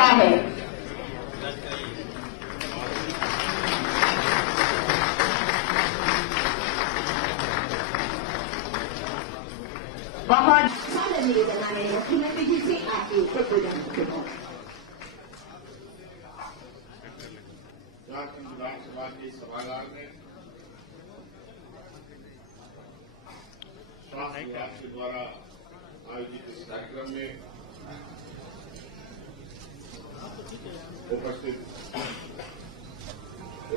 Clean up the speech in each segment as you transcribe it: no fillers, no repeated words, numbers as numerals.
चुका है। बहुत सारे निवेदन है मुख्यमंत्री जी से आपके ऊपर प्रदान झारखंड विधानसभा के सभागार में स्वास्थ्य विभाग के द्वारा आयोजित इस कार्यक्रम में उपस्थित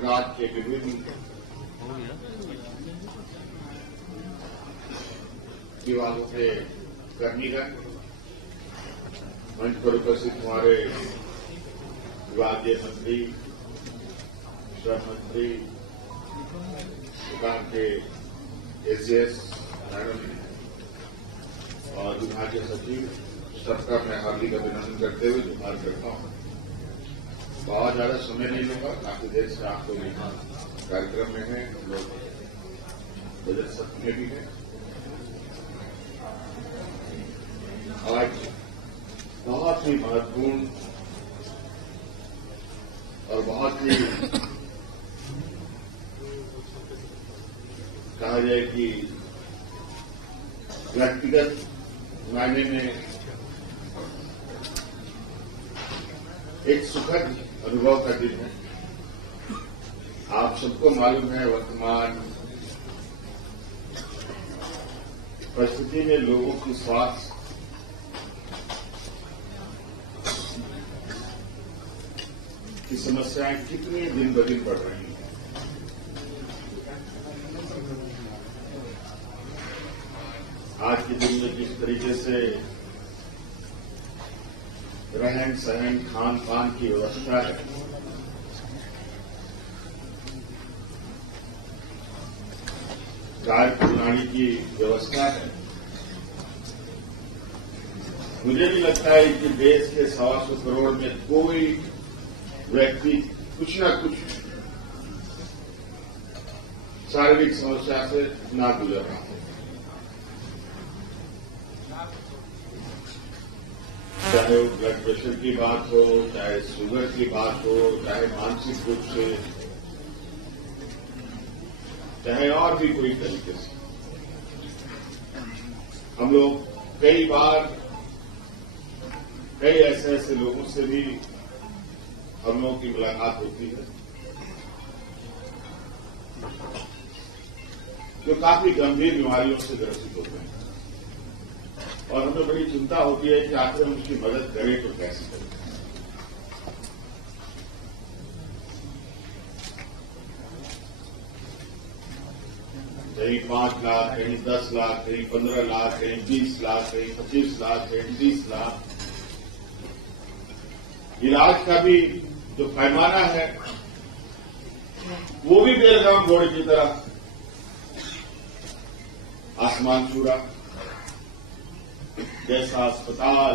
राज्य के विभिन्न विभागों के कर्मीगण, मंच पर उपस्थित हमारे विभागीय मंत्री, श्रम मंत्री, विभाग के एसीएस मैडम और विभागीय सचिव, सबका मैं हार्दिक अभिनंदन करते हुए जुहार करता हूं। बहुत ज्यादा समय नहीं लूंगा, काफी देर से आप लोग यहाँ कार्यक्रम में हैं, हम लोग बजट सत्र में भी हैं। आज बहुत ही महत्वपूर्ण और बहुत ही कहा जाए कि व्यक्तिगत मायने में एक सुखद अनुभव का दिन है। आप सबको मालूम है वर्तमान परिस्थिति में लोगों की स्वास्थ्य की समस्याएं कितनी दिन ब दिन बढ़ रही हैं। आज के दिन में जिस तरीके से रहन सहन खान पान की व्यवस्था है, कार्य प्रणाली की व्यवस्था है, मुझे भी लगता है कि देश के 125 करोड़ में कोई व्यक्ति कुछ न कुछ शारीरिक समस्या से ना गुजर रहा है। चाहे वो ब्लड प्रेशर की बात हो, चाहे शुगर की बात हो, चाहे मानसिक रूप से, चाहे और भी कोई तरीके से। हम लोग कई बार कई ऐसे लोगों से भी हम लोगों की मुलाकात होती है जो काफी गंभीर बीमारियों से ग्रसित होते हैं और हमें बड़ी चिंता होती है कि आखिर हम उसकी मदद करें तो कैसे करें। कहीं 5 लाख, कहीं 10 लाख, कहीं 15 लाख, कहीं 20 लाख, कहीं 25 लाख, कहीं 30 लाख। इलाज का भी जो पैमाना है वो भी बेलगाम घोड़े की तरह आसमान छूरा। जैसा अस्पताल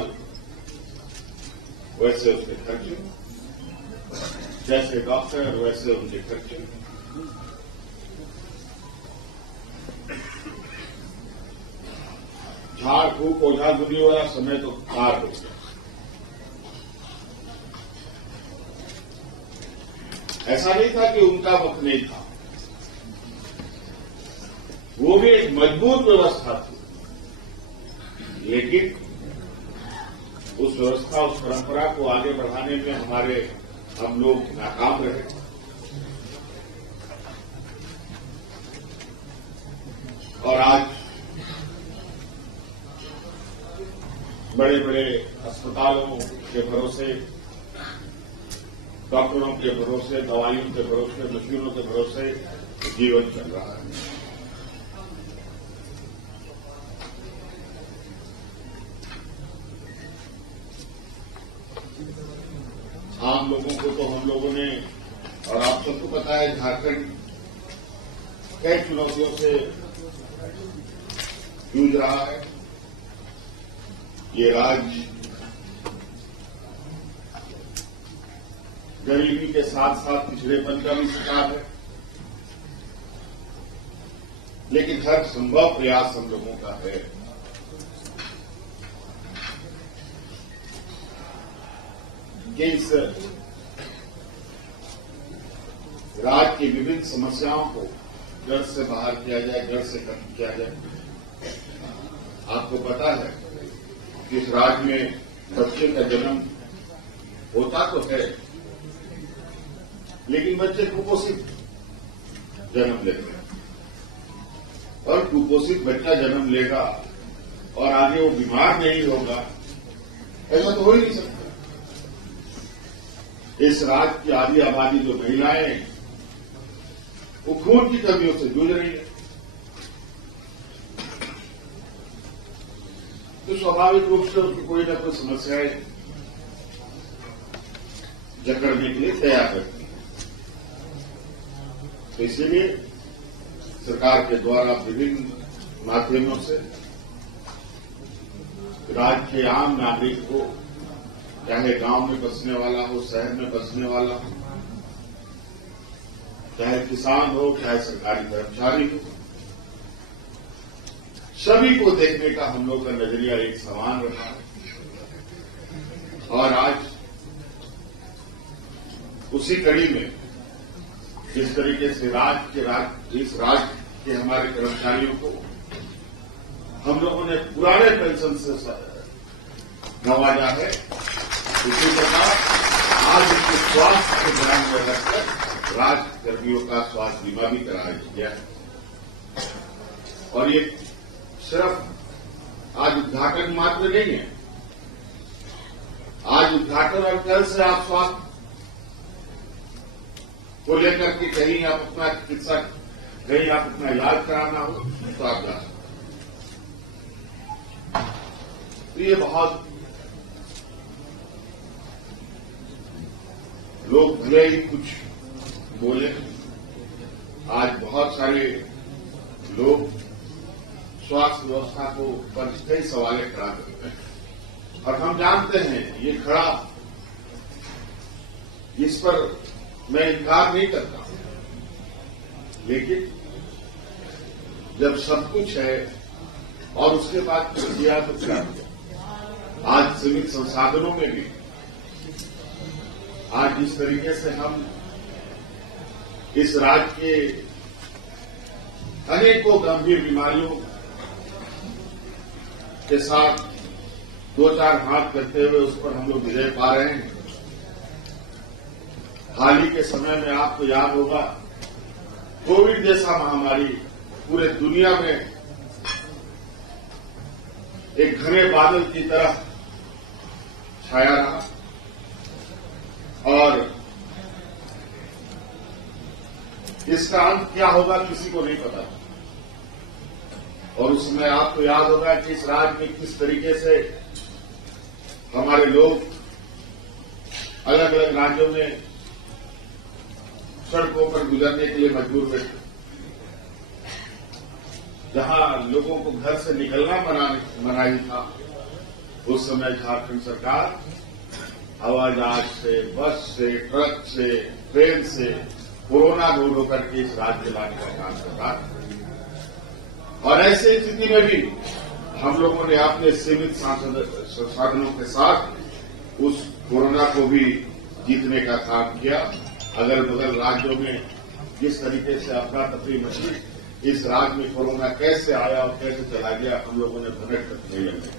वैसे उसके खर्चे, जैसे डॉक्टर वैसे उनके खर्चे। झाड़ फूक ओझा गुनी वाला समय तो पार हो गया। ऐसा नहीं था कि उनका वक्त नहीं था, वो भी एक मजबूत व्यवस्था थी, लेकिन उस व्यवस्था, उस परंपरा को आगे बढ़ाने में हम लोग नाकाम रहे। और आज बड़े बड़े अस्पतालों के भरोसे, डॉक्टरों के भरोसे, दवाइयों के भरोसे, मशीनों के भरोसे जीवन चल रहा है। आम लोगों को तो हम लोगों ने, और आप सबको पता है, झारखंड कई चुनौतियों से जूझ रहा है। ये राज्य गरीबी के साथ साथ पिछड़ेपन का भी शिकार है, लेकिन हर संभव प्रयास हम लोगों का है कि इस राज्य की विभिन्न समस्याओं को जड़ से बाहर किया जाए, जड़ से खत्म किया जाए। आपको पता है कि इस राज्य में बच्चे का जन्म होता तो है, लेकिन बच्चे कुपोषित जन्म लेते हैं, और कुपोषित बच्चा जन्म लेगा और आगे वो बीमार नहीं होगा, ऐसा तो हो ही नहीं सकता। इस राज्य की आधी आबादी जो महिलाएं वो खून की कमियों से जूझ रही है, तो स्वाभाविक रूप से उनको कोई न कोई समस्याएं जकड़ने के लिए तैयार रहती है। तो इसीलिए सरकार के द्वारा विभिन्न माध्यमों से राज्य के आम नागरिक को, चाहे गांव में बसने वाला हो, शहर में बसने वाला हो, चाहे किसान हो, चाहे सरकारी कर्मचारी हो, सभी को देखने का हम लोग का नजरिया एक समान रहा है। और आज उसी कड़ी में जिस तरीके से इस राज्य के हमारे कर्मचारियों को हम लोगों ने पुराने पेंशन से नवाजा है, उसी प्रकार आज उनके स्वास्थ्य को ध्यान में रखकर राज्य कर्मियों का स्वास्थ्य बीमा भी कराया गया है। और ये सिर्फ आज उद्घाटन मात्र नहीं है, आज उद्घाटन और कल से आप स्वास्थ्य को लेकर के कहीं आप अपना चिकित्सा, कहीं आप अपना इलाज कराना हो तो आप जा सकते। तो ये बहुत लोग भले ही कुछ बोले, आज बहुत सारे लोग स्वास्थ्य व्यवस्था को पर कई सवालें खड़ा करते हैं, और हम जानते हैं ये खड़ा, इस पर मैं इनकार नहीं करता, लेकिन जब सब कुछ है और उसके बाद किया तो क्या हुआ। आज सीमित संसाधनों में भी आज जिस तरीके से हम इस राज्य के अनेकों गंभीर बीमारियों के साथ दो चार हाथ करते हुए उस पर हम लोग विजय पा रहे हैं। हाल ही के समय में आपको याद होगा, कोविड जैसा महामारी पूरे दुनिया में एक घने बादल की तरह छाया रहा, और इसका अंत क्या होगा किसी को नहीं पता। और उसमें आपको याद होगा कि इस राज्य में किस तरीके से हमारे लोग अलग अलग राज्यों में सड़कों पर गुजरने के लिए मजबूर हुए, जहां लोगों को घर से निकलना मनाही था। उस समय झारखंड सरकार हवाई जहाज से, बस से, ट्रक से, ट्रेन से कोरोना दूर होकर के इस राज्य लाने का काम कर रहा है। और ऐसी स्थिति में भी हम लोगों ने अपने सीमित संसाधनों के साथ उस कोरोना को भी जीतने का काम किया। अगल बगल राज्यों में जिस तरीके से अफरा तफरी मची, इस राज्य में कोरोना कैसे आया और कैसे चला गया, हम लोगों ने भनक तक नहीं लगे।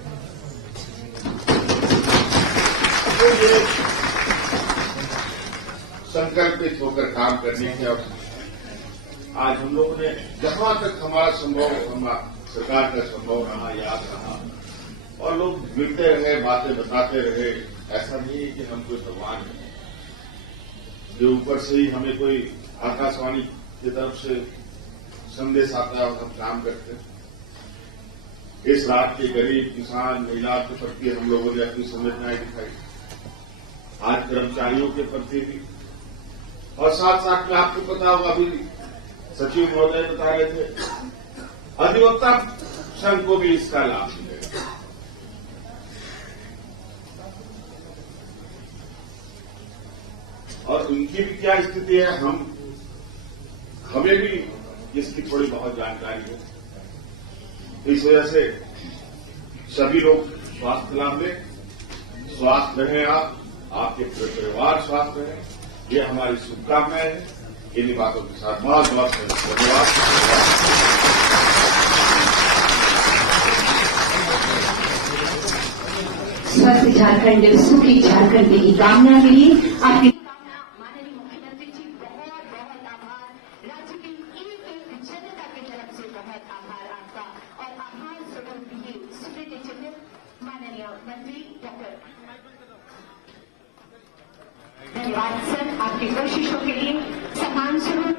तो ये संकल्पित होकर काम करने की आवश्यकता। आज हम लोगों ने जहां तक हमारा संभव, सरकार का संभव रहा, याद रहा, और लोग मिलते रहे, बातें बताते रहे। ऐसा नहीं है कि हम कोई भगवान हैं जो ऊपर से ही हमें कोई आकाशवाणी की तरफ से संदेश आता है और हम काम करते हैं। इस राज्य के गरीब, किसान, महिला के प्रति हम लोगों ने अपनी संवेदनाएं दिखाई, आज कर्मचारियों के प्रति भी, और साथ साथ में आपको पता होगा, अभी सचिव महोदय बता रहे थे, अधिवक्ता संघ को भी इसका लाभ मिलेगा। और उनकी भी क्या स्थिति है, हमें भी इसकी थोड़ी बहुत जानकारी है। इस वजह से सभी लोग स्वास्थ्य लाभ लें, स्वास्थ्य रहें आप, आपके पूरे परिवार स्वस्थ रहे, ये हमारी शुभकामनाएं हैं। इन्हीं बातों के साथ बहुत बहुत धन्यवाद। स्वस्थ झारखंड, सुखी झारखंड की कामना के लिए आपकी माननीय मुख्यमंत्री जी बहुत बहुत आभार। राज्य की एक जनता की तरफ से बहुत आभार आपका और आभार स्वरूप ये स्मृति चिन्ह माननीय मंत्री डॉक्टर। धन्यवाद सर आपकी कोशिशों के लिए। सम्मान स्वरूप